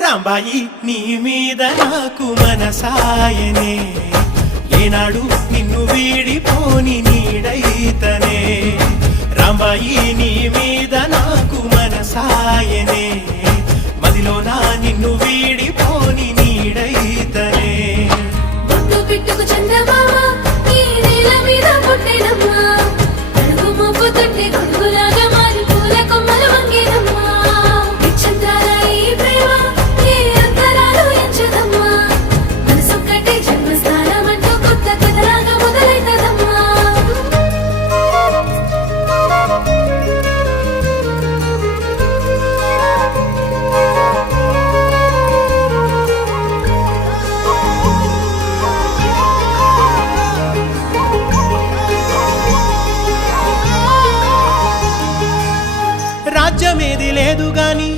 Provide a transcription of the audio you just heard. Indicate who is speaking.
Speaker 1: రంబాయి నీ మీద నాకు మనసాయనే ఏనాడు నిన్ను వీడిపోని నీడైతనే రంబాయి నీ మీద నాకు మనసాయనే మదిలో నా నిన్ను వీడిపోని నీడైతనే
Speaker 2: బొట్టు చంద్రబాబా పుట్టినమ్మా
Speaker 3: రాజ్యమేది లేదు గాని